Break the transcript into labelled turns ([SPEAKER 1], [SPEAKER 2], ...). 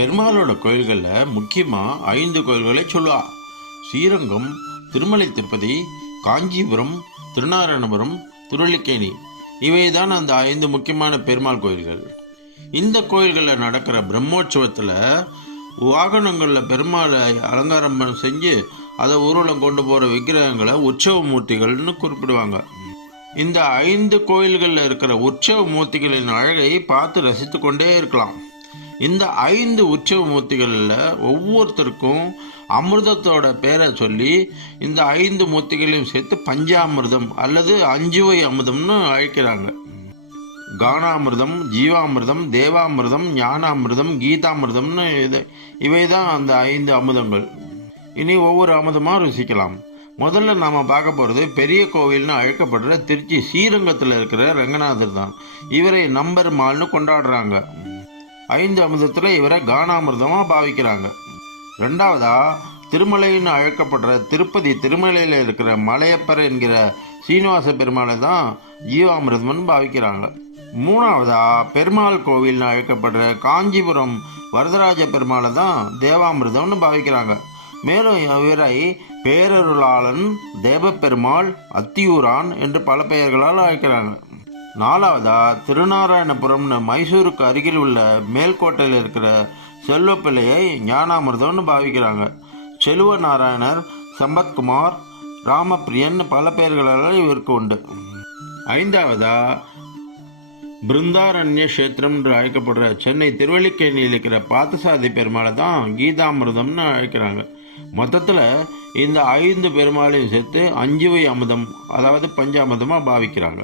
[SPEAKER 1] பெருமாளோட கோயில்களில் முக்கியமாக ஐந்து கோயில்களை சொல்லுவா ஸ்ரீரங்கம் திருமலை திருப்பதி காஞ்சிபுரம் திருநாராயணபுரம் திருவள்ளிக்கேணி இவை தான் அந்த ஐந்து முக்கியமான பெருமாள் கோயில்கள். இந்த கோயில்களில் நடக்கிற பிரம்மோற்சவத்தில் வாகனங்களில் பெருமாளை அலங்காரம் செஞ்சு அதை ஊர்வலம் கொண்டு போகிற விக்கிரகங்களை உற்சவ மூர்த்திகள்னு குறிப்பிடுவாங்க. இந்த ஐந்து கோயில்களில் இருக்கிற உற்சவ மூர்த்திகளின் அழகை பார்த்து ரசித்து கொண்டே இருக்கலாம். இந்த ஐந்து உற்சவ மூர்த்திகளில் ஒவ்வொருத்தருக்கும் அமிர்தத்தோட பேரை சொல்லி இந்த ஐந்து மூர்த்திகளையும் சேர்த்து பஞ்சாமிர்தம் அல்லது அஞ்சுவை அமிர்தம்னு அழைக்கிறாங்க. கானாமிர்தம் ஜீவாமிர்தம் தேவாமிர்தம் ஞானாமிர்தம் கீதாமிர்தம்னு இது இவை தான் அந்த ஐந்து அமுதங்கள் இனி ஒவ்வொரு அமுதமாக ருசிக்கலாம். முதல்ல நாம் பார்க்க போகிறது பெரிய கோவில்னு அழைக்கப்படுற திருச்சி ஸ்ரீரங்கத்தில் இருக்கிற ரங்கநாதர் தான். இவரை நம்பர் மால்னு கொண்டாடுறாங்க. ஐந்து அமிர்தத்தில் இவரை கானாமிர்தமாக பாவிக்கிறாங்க. ரெண்டாவதாக திருமலைன்னு அழைக்கப்படுற திருப்பதி திருமலையில் இருக்கிற மலையப்பர் என்கிற சீனிவாச பெருமாளை தான் ஜீவாமிர்தம்னு பாவிக்கிறாங்க. மூணாவதா பெருமாள் கோவில்னு அழைக்கப்படுற காஞ்சிபுரம் வரதராஜ பெருமாளை தான் தேவாமிர்தம்னு பாவிக்கிறாங்க. மேலும் இவரை பேரருளாளன் தேவப்பெருமாள் அத்தியூரான் என்று பல பெயர்களால் அழைக்கிறாங்க. நாலாவதா திருநாராயணபுரம்னு மைசூருக்கு அருகில் உள்ள மேல்கோட்டையில் இருக்கிற செல்வப்பிள்ளையை ஞானாமிர்தம்னு பாவிக்கிறாங்க. செல்வ நாராயணர் சம்பத்குமார் ராமப்பிரியன் பல பெயர்களால் இவருக்கு உண்டு. ஐந்தாவதா பிருந்தாரண்ய கஷேத்திரம் என்று அழைக்கப்படுற சென்னை திருவள்ளிக்கேணியில் இருக்கிற பார்த்தசாதி பெருமாளை தான் கீதாமிர்தம்னு அழைக்கிறாங்க. மொத்தத்தில் இந்த ஐந்து பெருமாளையும் சேர்த்து அஞ்சுவை அமுதம் அதாவது பஞ்சாமிர்தமாக பாவிக்கிறாங்க.